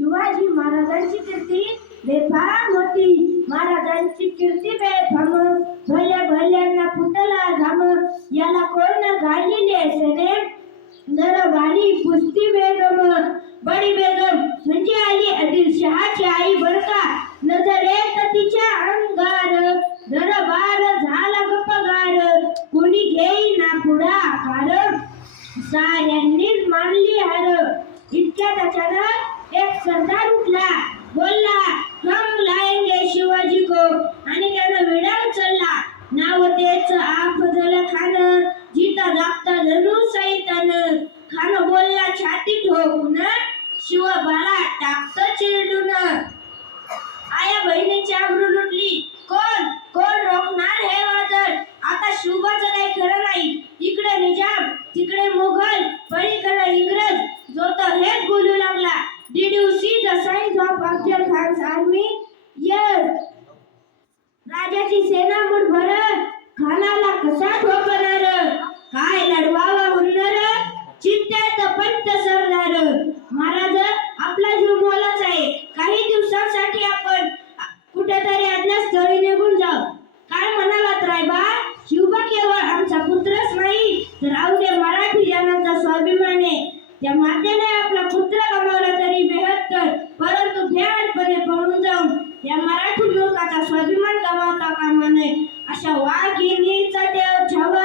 शिवाजी महाराजांची कीर्ती बेफाम होती. महाराजांची कीर्ती बेफाम, भल्या भल्यांना फुटला घाम. याला कोण घालिले सने, जर घाली पुसती बेगम. बडी बेगम म्हणजे आली आदिलशहाची आई बरका. नजरेत तिच्या अंगार दरबार झाला गपगार. कुणी घेईना पुढाकार, साऱ्यांनीच मानली हार. इतक्यात अचानक एक सरदार उठला, बोलला हम लाएंगे शिवाजी को, आणि त्यानं विडा उचलला. नाव तेच अफजल खान, जिता जागता जणू सैतान. खान बोलला छाती ठोकून, शिवबाला टाकतं चिरडून. आया बहिणीची आबरू लुटली, कोण कोण रोखणार हे वादळ. आता शिवबाचं काही खरं नाही. इकडे निजाम, तिकडे मुघल, पलीकडे इंग्रज. जो तो हेच बोलू लागला, Did you see the signs of Afzal Khan's army? Yes. राजाची सेना मुठभर खानाला कसा ठोकणार. काय लढवावा हुन्नर, चित्त्यात पंत सरदार. महाराज आपला जीव मोलाचा आहे. काही दिवसांसाठी आपण कुठेतरी अज्ञातस्थळी निघून जाऊ. काय म्हणालात रायबा, शिवबा केवळ आमचा पुत्रच नाही तर अवघ्या मराठी जनाचा स्वाभिमान आहे. त्या मातेने आपला पुत्र गमावला तरी बेहत्तर, परंतु भ्याडपणे पळून जाऊन या मराठी लोकांचा स्वाभिमान गमावता कामा नये. अशा वाघिणीचा देव छावा,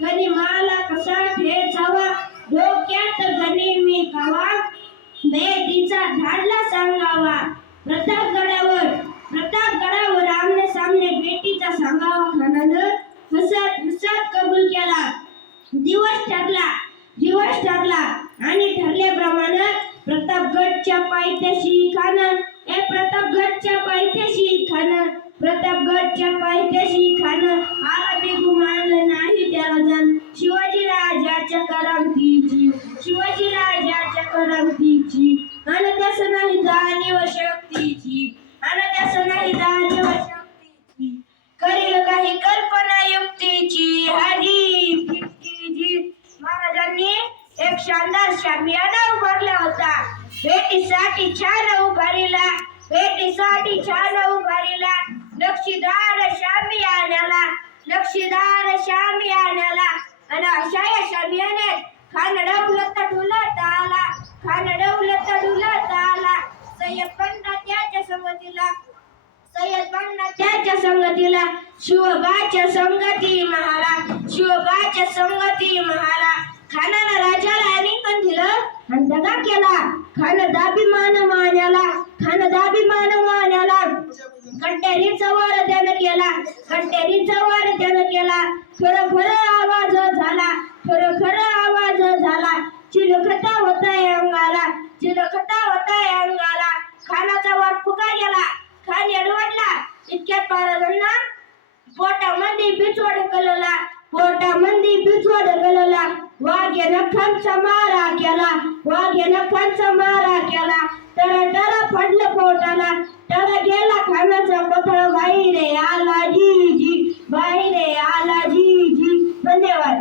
गनिमाला कसा ठेचावा. डोक्यात गनिमी कावा, बेटीचा धाडला सांगावा. प्रतापगडावर आमने सामने बेटीचा सांगावा. खानानं हसत हसत कबूल केला. दिवस ठरला आणि ठरल्याप्रमाणे प्रतापगडच्या पायथ्याशी खान आला बेगुमान नाही त्याला जाण. शिवाजी राजाच्या करामतीची आणि त्यास नाही जाणीव शक्तीची. करील काही कल्पना युक्तीची. हरी फिरकीची. महाराजांनी एक शानदार शामियाना उभारला होता. भेटीसाठी छान उभारीला नक्षीदार शामियान्याला. आणि अशा या शामियान्यात खान डौलत डुलत आला. सय्यद बंडा त्याच्या संगतीला शिवबाच्या संगती महारा. खानानं राजाला आलिंगन दिलं आणि दगा केला. खान दाभिमान मान्याला कंटेरीचा वर त्यानं केला. खर आवाज झाला. चिलखता होता अंगाला. खानाचा वाट फुका गेला. खान एडवडला. इतक्यात महाराजांना पोटामध्ये बिचवा ढकलला. वाघ्यानं खानचा मारा केला. टरा पडलं पोटाला. टरा गेला खानाचा कोथळा. बाई रे आला जी. धन्यवाद.